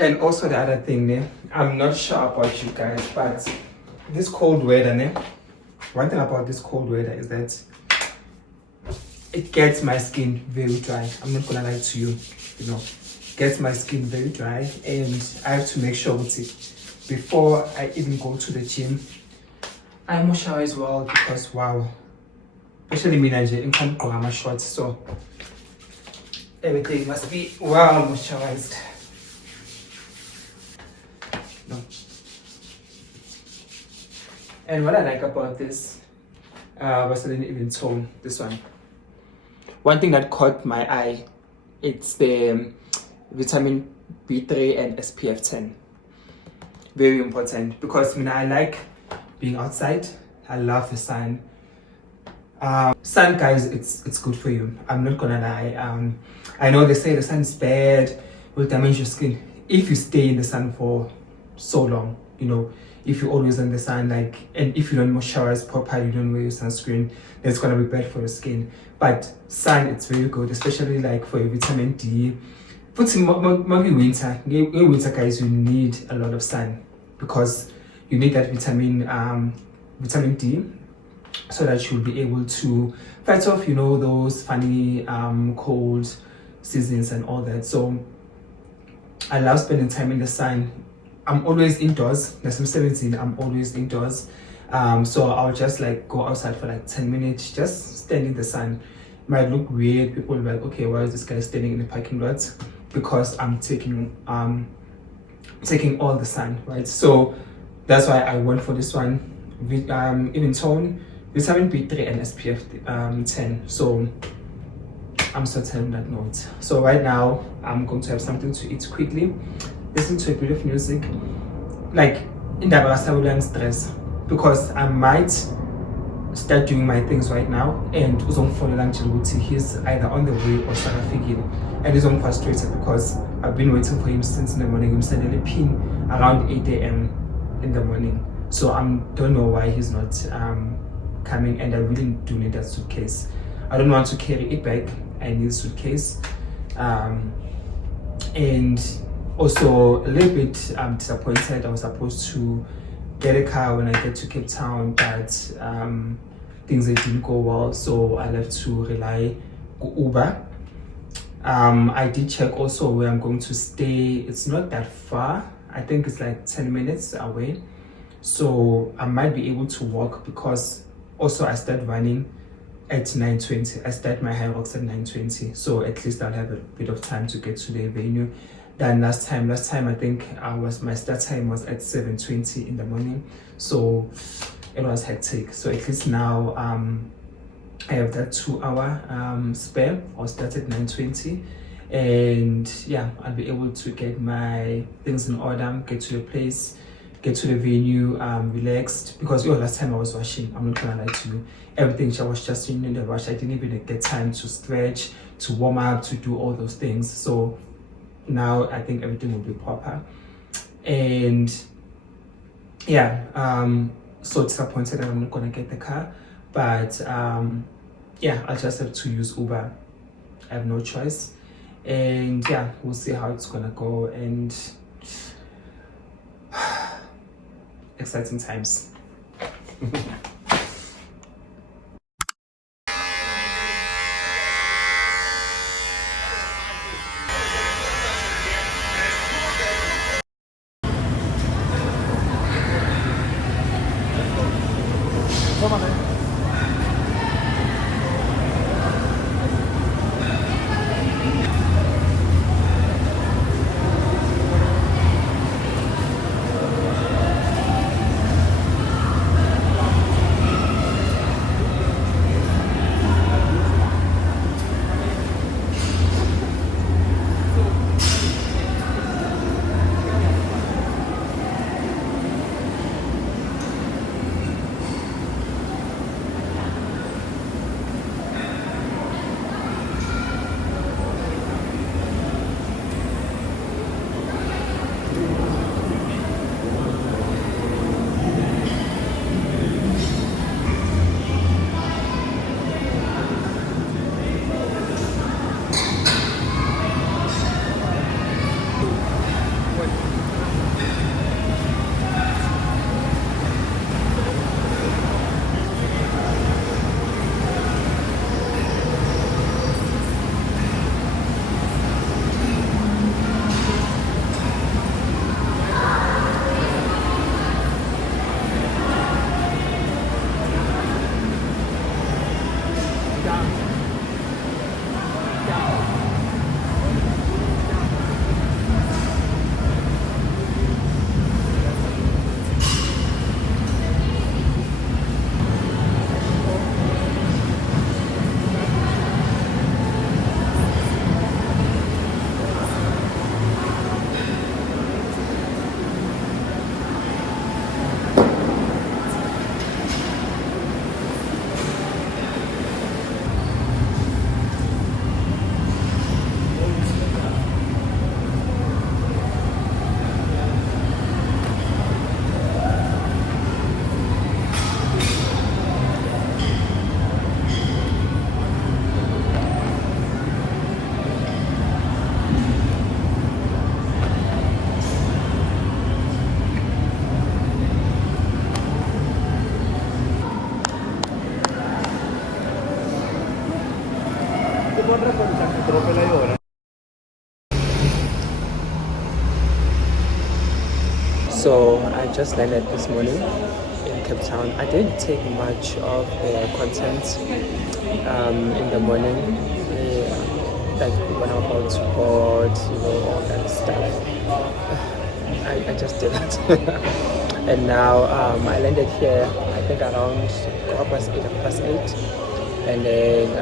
And also the other thing, ne, I'm not sure about you guys, but this cold weather, ne, one thing about this cold weather is that it gets my skin very dry. I'm not gonna lie to you, you know, gets my skin very dry, and I have to make sure with it before I even go to the gym. I moisturize well because wow, especially me in my shorts, so everything must be well moisturized. No. And what I like about this Vaseline Even Tone, this one thing that caught my eye, it's the vitamin B3 and SPF 10. Very important because I like being outside. I love the sun. Sun, guys, it's good for you. I'm not gonna lie. I know they say the sun is bad, will damage your skin if you stay in the sun for so long. You know, if you're always in the sun, like, and if you don't moisturize properly, you don't wear your sunscreen, that's gonna be bad for your skin. But sun, it's very good, especially like for your vitamin D. But maybe winter, guys, you need a lot of sun because you need that vitamin D, so that you'll be able to fight off, you know, those funny cold seasons and all that. So I love spending time in the sun. I'm always indoors. As I'm 17, I'm always indoors. So I'll just like go outside for like 10 minutes, just stand in the sun. It might look weird. People will be like, okay, why is this guy standing in the parking lot? Because I'm taking all the sun, right? So that's why I went for this one. Even Tone, vitamin B3 and SPF 10. So I'm certain on that note. So right now I'm going to have something to eat quickly, listen to a bit of music, like in the stress, because I might start doing my things right now and he's either on the way or and he's on frustrated because I've been waiting for him since in the morning. I'm suddenly pin around 8 a.m. in the morning, so I don't know why he's not coming, and I really do need that suitcase. I don't want to carry it back. I need a suitcase, and also a little bit disappointed. I was supposed to get a car when I get to Cape Town, but things didn't go well, so I left to rely on Uber. I did check also where I'm going to stay. It's not that far. I think it's like 10 minutes away, so I might be able to walk because also I start running at 9:20. I start my Hyrox at 9:20, so at least I'll have a bit of time to get to the venue than last time. I think my start time was at 7:20 in the morning, so it was hectic. So at least now I have that 2 hour spare. I'll start at 9:20, and yeah, I'll be able to get my things in order, get to the place, get to the venue, relaxed, because last time I was rushing. I'm not gonna lie to you, everything I was just in the rush. I didn't even get time to stretch, to warm up, to do all those things. So now I think everything will be proper, and yeah, so disappointed that I'm not gonna get the car, but yeah, I'll just have to use Uber. I have no choice, and yeah, we'll see how it's gonna go. And exciting times. So I just landed this morning in Cape Town. I didn't take much of the content in the morning, like when I'm about to board, all that stuff. I just didn't. And now I landed here, I think around 8:08. And then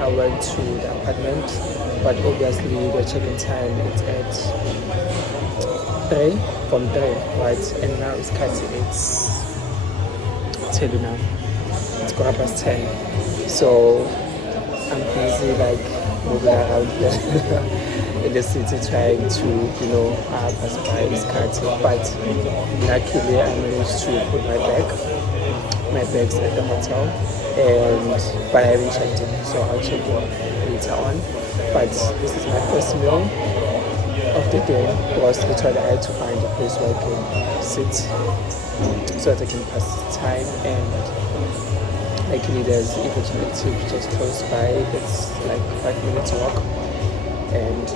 I went to the apartment, but obviously the check-in time is at 3, from 3, right? And now it's tell you now, it's 10:15. So I'm busy like moving around here in the city trying to, pass by this car. But luckily I managed to put my bags at the hotel, but I haven't checked in, so I'll check in later on. But this is my first meal of the day because literally I had to find a place where I can sit so that I can pass time. And luckily there's opportunity just close by. It's like 5 minutes walk, and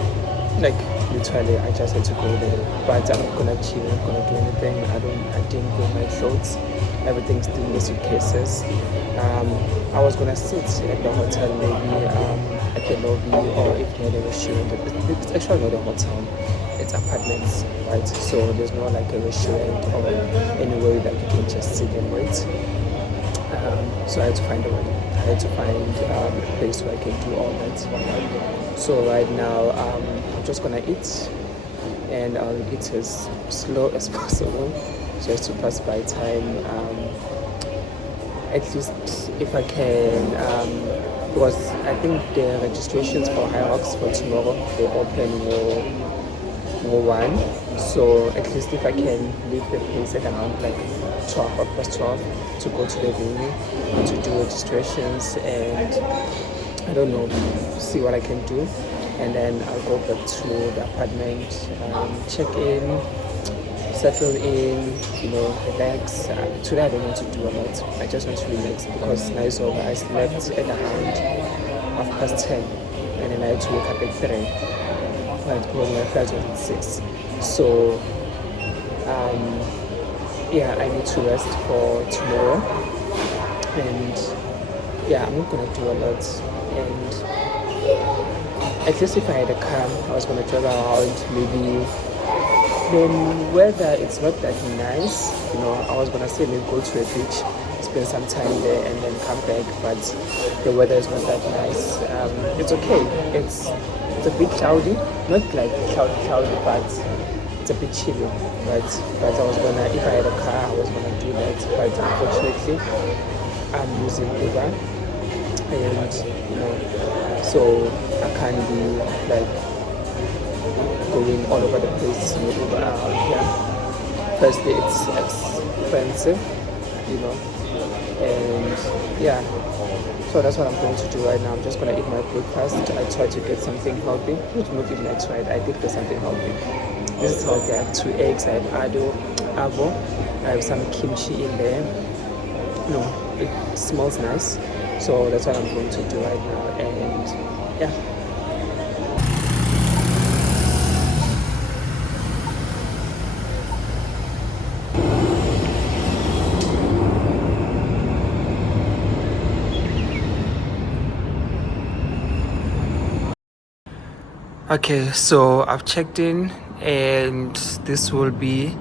like literally I just had to go there. But I'm not gonna chill, I'm not gonna do anything. I didn't bring my clothes. Everything's still in the suitcases. I was gonna sit at the hotel, maybe at the lobby, or if they had a restaurant. It's actually not a hotel, it's apartments, right? So there's no like a restaurant or anywhere that you can just sit and wait. So I had to find a way. I had to find a place where I can do all that. So right now I'm just gonna eat, and I'll eat as slow as possible just to pass by time. At least if I can, because I think the registrations for Hyrox for tomorrow, they open more 1. So at least if I can leave the place at around like 12 or past 12 to go to the venue to do registrations, and I don't know, see what I can do. And then I'll go back to the apartment, check in, settle in, relax. Today I don't want to do a lot. I just want to relax because now it's over. I slept at around 10:30, and then I had to wake up at 3. Right, because my flight was at 6. So I need to rest for tomorrow. And I'm not gonna do a lot. And at least if I had a car, I was gonna drive around. Maybe the weather it's not that nice, I was gonna say maybe go to a beach, spend some time there and then come back, but the weather is not that nice. It's okay, it's a bit cloudy, not like cloudy, but it's a bit chilly, right? But I was gonna, if I had a car, I was gonna do that, but unfortunately I'm using Uber, and so I can't be like going all over the place with Uber out here. Firstly, it's expensive, and so that's what I'm going to do right now. I'm just going to eat my breakfast. I tried to get something healthy, not even I tried, I did get something healthy. This is healthy. I have 2 eggs, I have avo, I have some kimchi in there. It smells nice, so that's what I'm going to do right now. And okay, so I've checked in, and this will be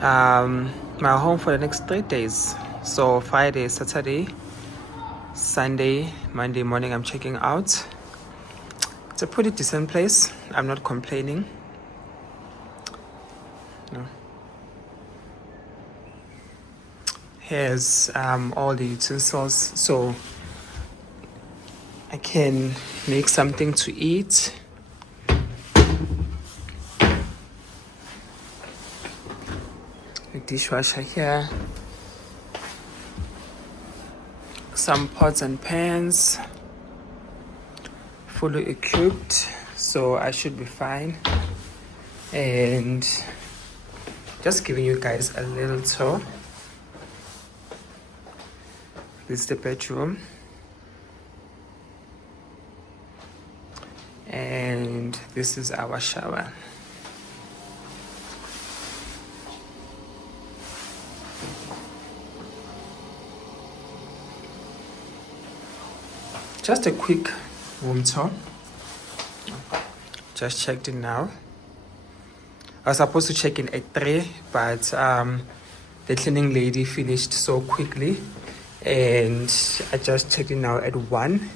my home for the next 3 days. So Friday, Saturday, Sunday, Monday morning I'm checking out. It's a pretty decent place. I'm not complaining. Here's all the utensils, so I can make something to eat. The dishwasher here, some pots and pans, fully equipped, so I should be fine. And just giving you guys a little tour. This is the bedroom. And this is our shower. Just a quick room tour. Just checked in now. I was supposed to check in at 3, but the cleaning lady finished so quickly, and I just checked in now at 1.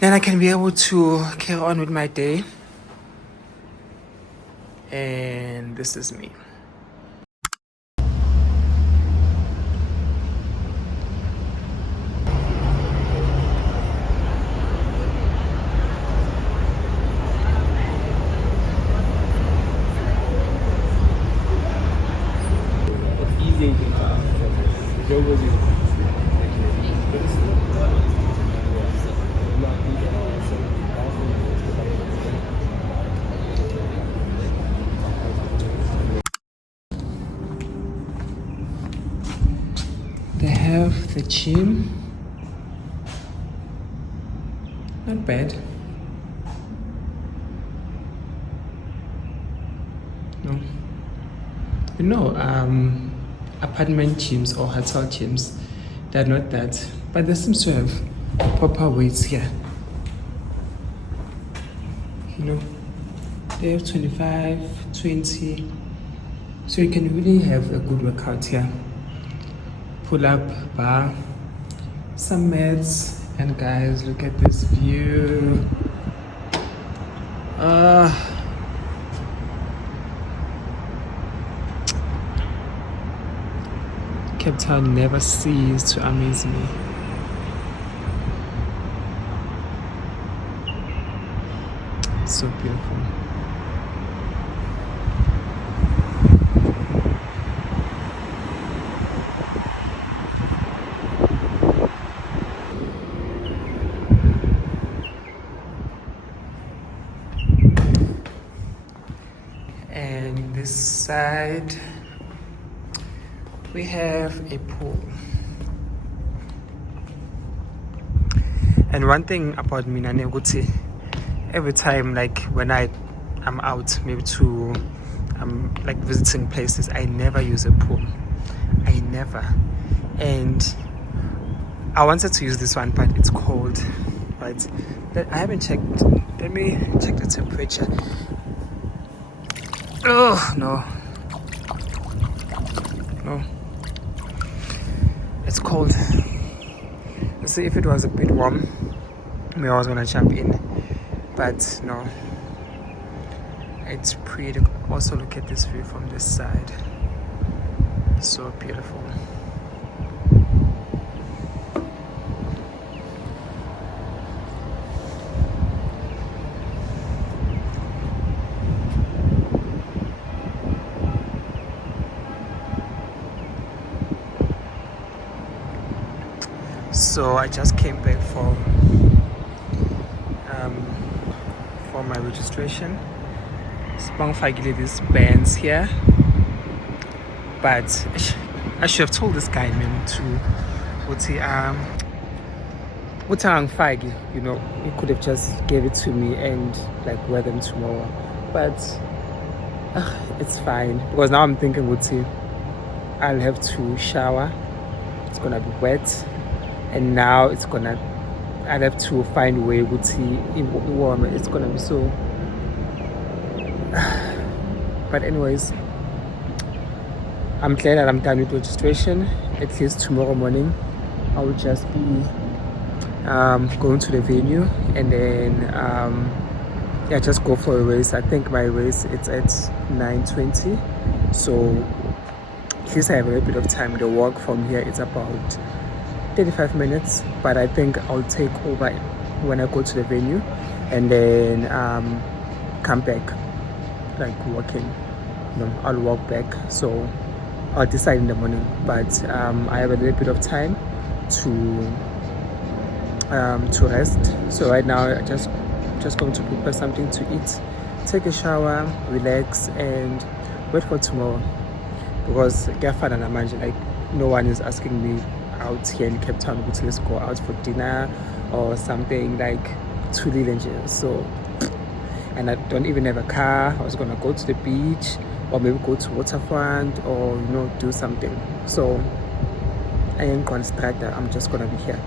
Then I can be able to carry on with my day. And this is me. They have the gym. Not bad. No. You know, apartment gyms or hotel gyms, they're not that, but they seem to have proper weights here. You know, they have 25, 20, so you can really have a good workout here. Pull up bar, some mats, and guys, look at this view. Cape Town never ceases to amaze me. So beautiful. And this side we have a pool. And one thing about me, every time, like when I'm out, maybe to like visiting places, I never use a pool. I never. And I wanted to use this one, but it's cold. But I haven't checked. Let me check the temperature. Oh no. No. It's cold. Let's see, if it was a bit warm, maybe I was gonna jump in, but no. It's pretty. Also, look at this view from this side. So beautiful. So I just came back from my registration. Spangfagile these bands here, but I should have told this guy, man, to you know, he could have just gave it to me and like wear them tomorrow, but it's fine, because now I'm thinking I'll have to shower, it's gonna be wet, and now I'll have to find a way warm. It's gonna be so. But anyways, I'm glad that I'm done with registration. At least tomorrow morning, I will just be going to the venue, and then just go for a race. I think my race it's at 9:20, so at least I have a little bit of time. The walk from here is about 35 minutes, but I think I'll take over when I go to the venue, and then come back, like walking. I'll walk back, so I'll decide in the morning, but I have a little bit of time to rest. So right now I just going to prepare something to eat, take a shower, relax, and wait for tomorrow, because like no one is asking me out here in Cape Town, let's go out for dinner or something. Like ngithulile nje. So, and I don't even have a car. I was gonna go to the beach or maybe go to waterfront or do something. So I ain't gonna start that. I'm just gonna be here.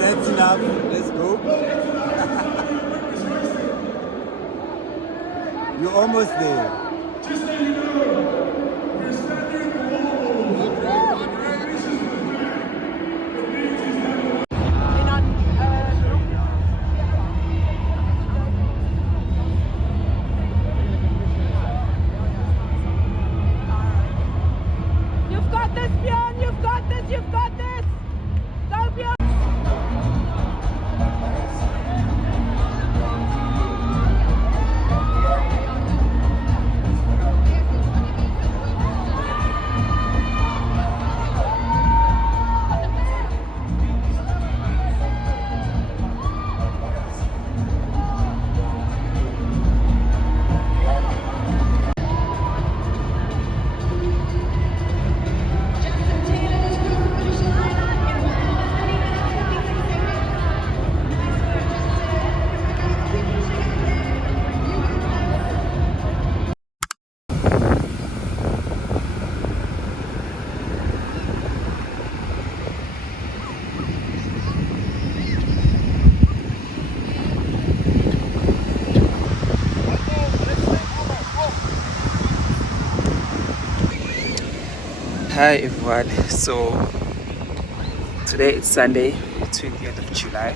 That's enough. Let's go. You're almost there. You've got this, Björn. You've got this. You've got this. Go, Björn. Hi everyone, so today it's Sunday 20th of July.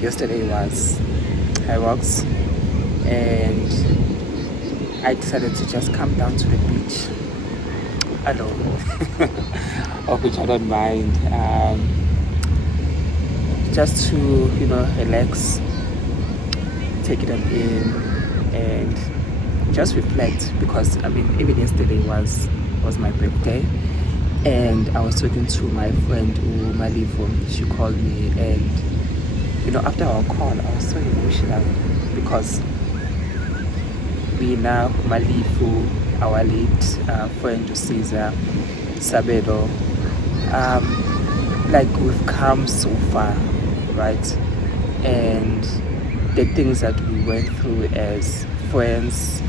Yesterday was Hyrox, and I decided to just come down to the beach alone, of which I don't mind, just to relax, take it all in, and just reflect, because even yesterday was my birthday, and I was talking to my friend Malifu. She called me, and after our call I was so emotional, because Bina, Malifu, our late friend Caesar Sabedo, we've come so far, right? And the things that we went through as friends,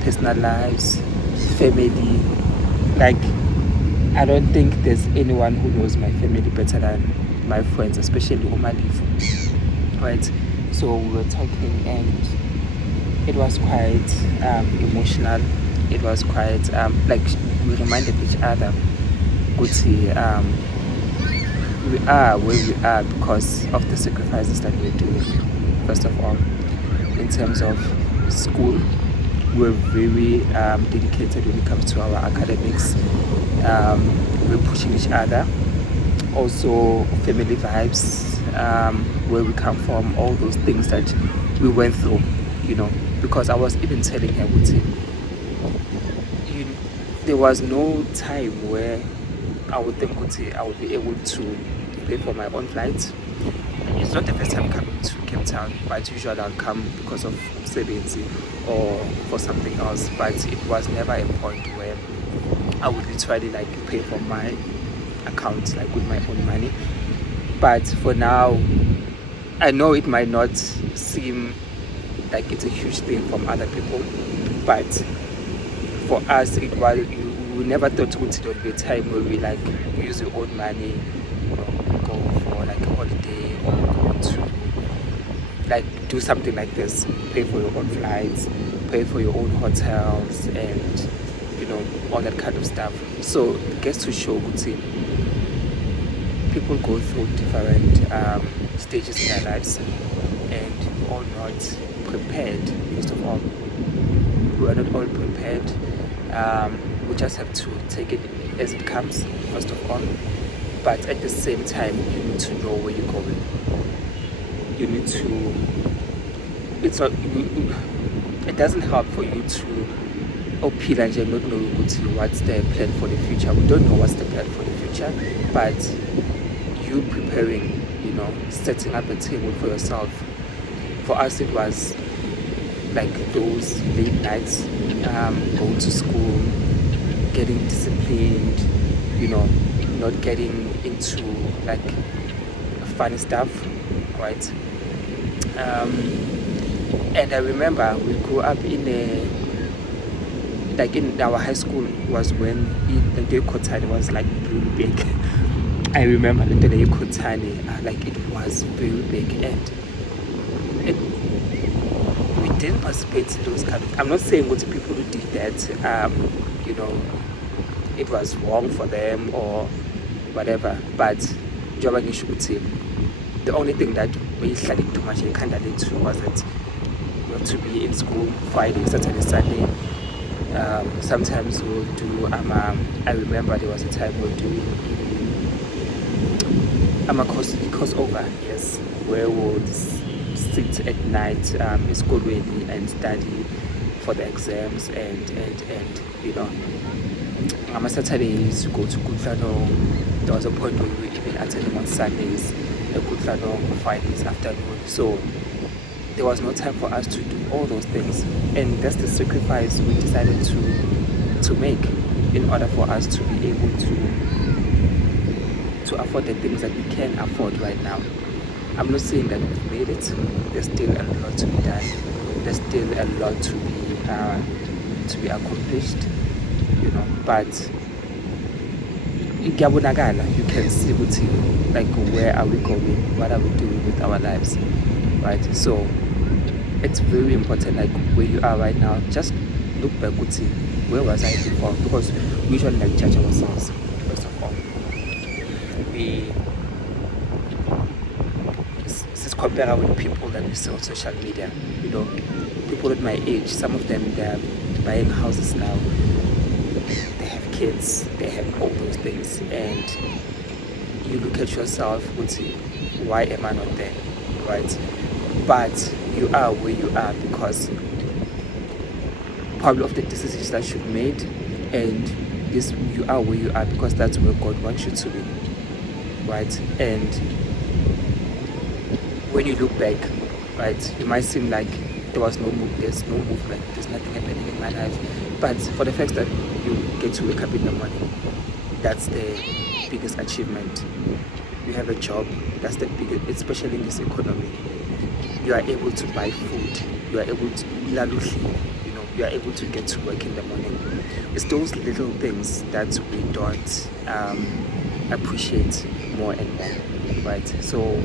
personal lives, family, I don't think there's anyone who knows my family better than my friends, especially Omalifu, right? So we were talking, and it was quite emotional. It was quite we reminded each other, Guti, we are where we are because of the sacrifices that we're doing. First of all, in terms of school, we're very dedicated when it comes to our academics. We're pushing each other. Also, family vibes, where we come from, all those things that we went through, because I was even telling her, there was no time where I would think I would be able to pay for my own flights. It's not the first time coming to Cape Town, but usually I'll come because of savings or for something else. But it was never a point where I would literally pay for my account with my own money. But for now, I know it might not seem like it's a huge thing from other people, but for us we never thought it would be a time where we use your own money, go for a holiday, or go to do something like this, pay for your own flights, pay for your own hotels, and all that kind of stuff. So it gets to show people go through different stages in their lives, and we're all not prepared. First of all, we are not all prepared. We just have to take it as it comes, first of all. But at the same time, you need to know where you're going. You need to. It doesn't help for you to appeal and not know what's the plan for the future. We don't know what's the plan for the future, but you preparing, setting up a table for yourself. For us, it was those late nights, going to school, getting disciplined, not getting into funny stuff, right? And I remember we grew up in our high school was when the Kotani was really big. I remember the Kotani, it was very big, and we didn't participate in those kind of. I'm not saying what people who did that, it was wrong for them or whatever, but the only thing that we studied too much in Kandale too was that we have to be in school Friday, Saturday, Sunday. Sometimes we'll do I remember there was a time we'll do crossover, yes, where we'll sit at night in school really and study for the exams, and on Saturdays you go to Kutlanong. There was a point where we were even attending on Sundays at Kutlanong, Fridays afternoon. So there was no time for us to do all those things, and that's the sacrifice we decided to make in order for us to be able to afford the things that we can afford right now. I'm not saying that we've made it. There's still a lot to be done. There's still a lot to be accomplished, but you can see where are we going, what are we doing with our lives, right? So it's very important, where you are right now. Just look back, where was I before? Because we usually judge ourselves. First of all, we compare with people that we see on social media, you know, people at my age, some of them, they're buying houses now, they have kids, they have all those things, and you look at yourself and say, why am I not there, right? But you are where you are because probably of the decisions that you've made, and this, you are where you are because that's where God wants you to be, right? And when you look back, right, it might seem like there's no movement, there's nothing happening in my life, but for the fact that you get to wake up in the morning, that's the biggest achievement. You have a job, that's the biggest, especially in this economy. You are able to buy food, you are able to, you know, you are able to get to work in the morning. It's those little things that we don't appreciate more and more, right? So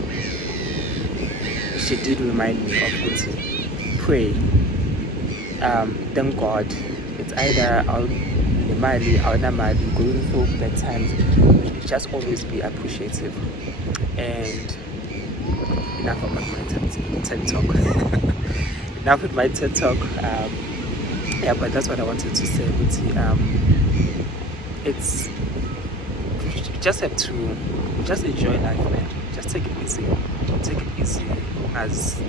she did remind me of it. Pray, thank God. It's either going through bad times, just always be appreciative. And enough about my TED talk. Enough with my TED talk. Yeah, but that's what I wanted to say. It's you just have to just enjoy life, man. Just take it easy. Take it easy as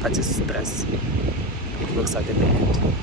part of stress. It works out at the end.